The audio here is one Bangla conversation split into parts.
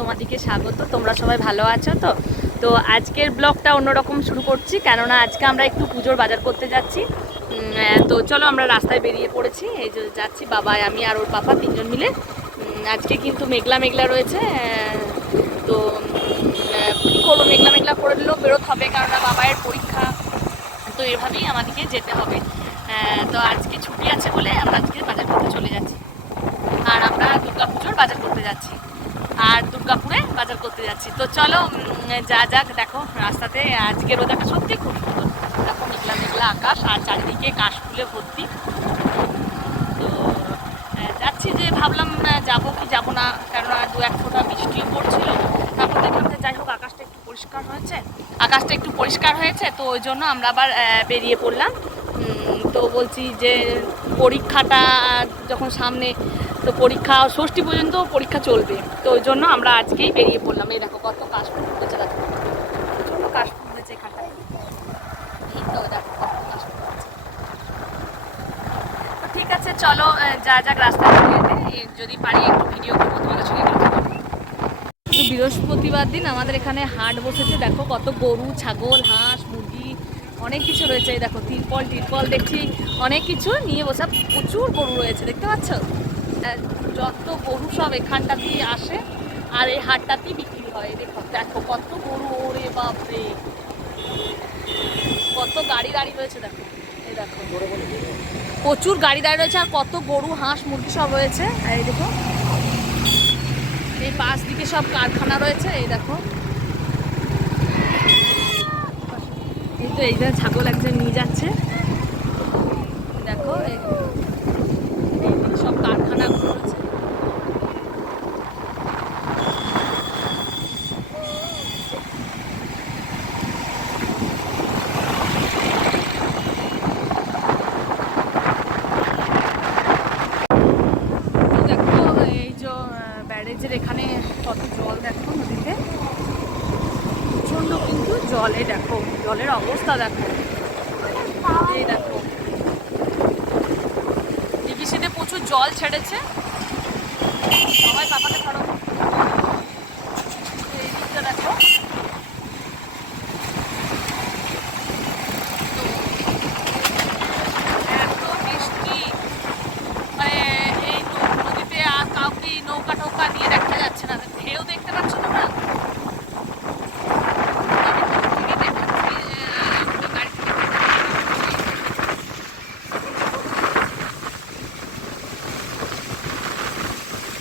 তোমাদেরকে স্বাগত, তোমরা সবাই ভালো আছো তো? তো আজকের ব্লগটা অন্যরকম শুরু করছি, কেননা আজকে আমরা একটু পুজোর বাজার করতে যাচ্ছি। তো চলো আমরা রাস্তায় বেরিয়ে পড়েছি, এই যে যাচ্ছি বাবা আমি আর ওর পাপা তিনজন মিলে। আজকে কিন্তু মেঘলা মেঘলা রয়েছে তো কী করব, মেঘলা মেঘলা করে দিলেও বেরোতে হবে, কেননা বাবায়ের পরীক্ষা, তো এভাবেই আমাদেরকে যেতে হবে। তো আজকে ছুটি আছে বলে আমরা আজকে বাজার করতে চলে যাচ্ছি। আর আমরা দুর্গাপুজোর বাজার করতে যাচ্ছি। আর দুর্গাপুরে বাজার করতে যাচ্ছি। তো চলো যা যাক, দেখো, রাস্তাতে আজকে রোদাটা সত্যি খুব সুন্দর। দেখো, মেঘলা মেঘলা আকাশ, আর চারিদিকে কাশ ফুলে ভর্তি। তো যাচ্ছি যে ভাবলাম যাব কি যাব না, কেননা দু এক ফোঁটা বৃষ্টিও পড়ছিল। তারপর দেখলাম যে যাই হোক, আকাশটা একটু পরিষ্কার হয়েছে। আকাশটা একটু পরিষ্কার হয়েছে, তো ওই জন্য আমরা আবার বেরিয়ে পড়লাম। তো বলছি যে পরীক্ষাটা যখন সামনে, তো পরীক্ষা, ষষ্ঠী পর্যন্ত পরীক্ষা চলবে। তো ওই জন্য আমরা আজকেই বেরিয়ে পড়লাম। এই দেখো কত কাশফুল হয়েছে দেখো। প্রচণ্ড কাশফুল হয়েছে এখানটায়। ঠিক আছে, চলো যা যাক রাস্তায় যদি পারি, একটু ভিডিও করব, তোমাদের সঙ্গে বৃহস্পতিবার দিন আমাদের এখানে হাট বসেছে। দেখো কত গরু, ছাগল, হাঁস, মুরগি। অনেক কিছু রয়েছে, এই দেখো, তিরপল, টিরপল দেখছি, অনেক কিছু নিয়ে বসে প্রচুর গরু রয়েছে, দেখতে পাচ্ছ? যত গরু সব এখানটাতেই আসে, আর এই হাটটাতেই বিক্রি হয়, দেখো দেখো, কত গরু, ওরে বাপরে! কত গাড়ি দাঁড়িয়ে রয়েছে, দেখো, এই দেখো। প্রচুর গাড়ি দাঁড়িয়ে রয়েছে, আর কত গরু, হাঁস, মুরগি সব রয়েছে এই দেখো, এই পাশ দিকে সব কারখানা রয়েছে, এই দেখো। এই তো এইটা ছাগল একজন নিয়ে যাচ্ছে। দেখো, এই সব কারখানা এই যে ব্যারেজের এখানে কত জল দেখো নদীতে। প্রচণ্ড কিন্তু জলে, দেখো, জলের অবস্থা দেখো। এই দেখো। ডিবিসিতে প্রচুর জল ছেড়েছে। সবাই পাপাকে ধরো এই দিকটা দেখো তো এত বৃষ্টি মানে এই নৌ- নদীতে আর কাউকে নৌকা টৌকা নিয়ে দেখা যাচ্ছে না ঢেউ দেখতে পাচ্ছ তোমরা আমি দূর থেকে দেখাচ্ছি, আহ, তো গাড়ি থেকে দেখাচ্ছি।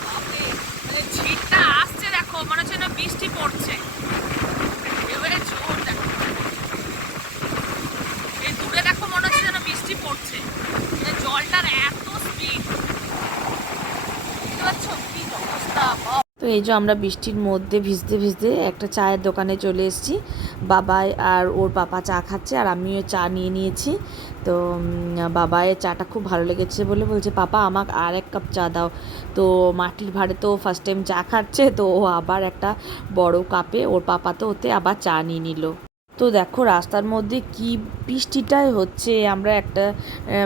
বাপরে, মানে ঝিঁটটা আসছে দেখো মনে হচ্ছে না বৃষ্টি পড়ছে এবারে জোর দেখো এই দূরে দেখো মনে হচ্ছে যেন বৃষ্টি পড়ছে মানে জলটার এত স্পিড বুঝতে পারছ কি অবস্থা বাপ। তো এই যে আমরা বৃষ্টির মধ্যে ভিজতে ভিজতে একটা চায়ের দোকানে চলে এসেছি। বাবাই আর ওর পাপা চা খাচ্ছে আর আমিও চা নিয়ে নিয়েছি। তো বাবায় চাটা খুব ভালো লেগেছে বলে বলছে, পাপা, আমাকে আর এক কাপ চা দাও। তো মাটির ভাড়ে তো ফার্স্ট টাইম চা খাচ্ছে, তো ও আবার একটা বড় কাপে, ওর পাপা তো ওতে আবার চা নিয়ে নিল। তো দেখো রাস্তার মধ্যে কি বৃষ্টিটাই হচ্ছে। আমরা একটা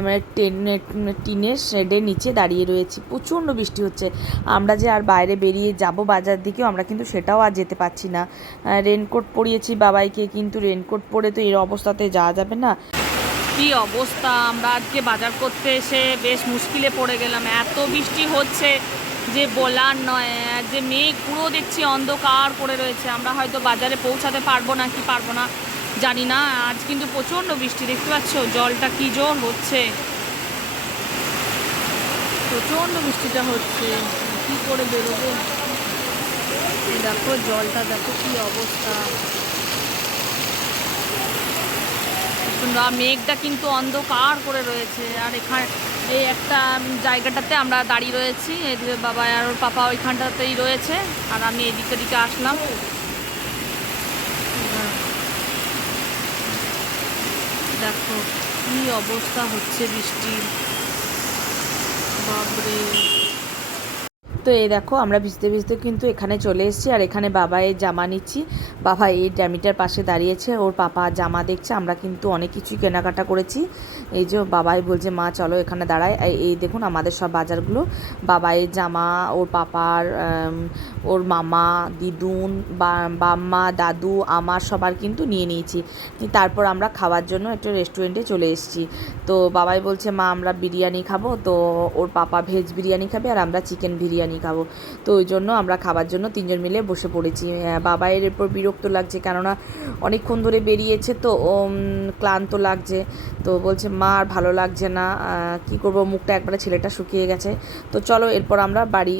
মানে টেন- টিনের শেডের নিচে দাঁড়িয়ে রয়েছি। প্রচণ্ড বৃষ্টি হচ্ছে। আমরা যে আর বাইরে বেরিয়ে যাব বাজার দিকেও আমরা কিন্তু সেটাও আর যেতে পারছি না। রেনকোট পরিয়েছি বাবাইকে, কিন্তু রেনকোট পরে তো এর অবস্থাতে যাওয়া যাবে না। কি অবস্থা? আমরা আজকে বাজার করতে এসে বেশ মুশকিলে পড়ে গেলাম। এত বৃষ্টি হচ্ছে। যে বলার নয়, যে মেঘ পুরো দেখছি অন্ধকার করে রয়েছে। আমরা হয়তো বাজারে পৌঁছাতে পারব না, কি পারব না, জানি না। আজ কিন্তু প্রচণ্ড বৃষ্টি, দেখতে পাচ্ছ? জলটা কি জোর হচ্ছে? প্রচণ্ড বৃষ্টিটা হচ্ছে। কি করে বেরোবো? দেখো, জলটা দেখো কি অবস্থা। প্রচণ্ড আর মেঘটা কিন্তু অন্ধকার করে রয়েছে। আর এখানে, এই একটা জায়গাটাতে আমরা দাঁড়িয়ে রয়েছি। এদিকে বাবা আর ওর পাপা ওইখানটাতেই রয়েছে। আর আমি এদিকে দিকে আসলাম। দেখো কি অবস্থা হচ্ছে বৃষ্টির। বাপরে। তো এই দেখো, আমরা ভিজতে ভিজতে কিন্তু এখানে চলে এসেছি, আর এখানে বাবা এর জামা নিচ্ছি। বাবা এই ড্যামিটার পাশে দাঁড়িয়েছে, ওর পাপা জামা দেখছে, আমরা কিন্তু অনেক কিছুই কেনাকাটা করেছি। এই যে বাবাই বলছে, মা, চলো এখানে দাঁড়ায় এই- এই দেখুন আমাদের সব বাজারগুলো। বাবাইয়ের জামা, ওর পাপার ওর মামা, দিদুন বাম্মা, দাদু, আমার সবার কিন্তু নিয়ে নিয়েছি। তারপর আমরা খাওয়ার জন্য একটা রেস্টুরেন্টে চলে এসেছি। তো বাবাই বলছে, মা, আমরা বিরিয়ানি খাব। তো ওর পাপা ভেজ বিরিয়ানি খাবে, আর আমরা চিকেন বিরিয়ানি খাব। তো ওই জন্য আমরা খাবার জন্য তিনজন মিলে বসে পড়েছি। বাবাইয়ের এরপর বিরক্ত লাগছে কেননা অনেকক্ষণ ধরে বেরিয়েছে তো ক্লান্ত লাগছে। তো বলছে মা আর ভালো লাগছে না। কি করব? মুখটা একবারে ছেলেটা শুকিয়ে গেছে। তো চলো এরপর আমরা বাড়ি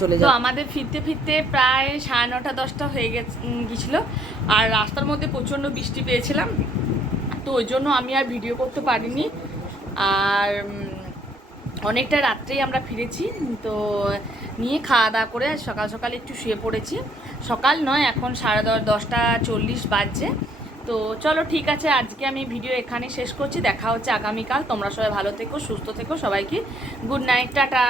চলে যাই। আমাদের ফিরতে ফিরতে প্রায় সাড়ে নটা দশটা হয়ে গেছে গেছিল আর রাস্তার মধ্যে প্রচণ্ড বৃষ্টি পেয়েছিলাম। তো ওই জন্য আমি আর ভিডিও করতে পারিনি। আর অনেকটা রাত্রেই আমরা ফিরেছি, তো নিয়ে খাওয়া দাওয়া করে সকাল সকাল একটু শুয়ে পড়েছি। সকাল নয়, এখন সাড়ে দশ, দশটা চল্লিশ বাজছে। তো চলো ঠিক আছে, আজকে আমি ভিডিও এখানে শেষ করছি। দেখা হচ্ছে আগামীকাল। তোমরা সবাই ভালো থেকো, সুস্থ থেকো, সবাইকে গুড নাইট, টাটা।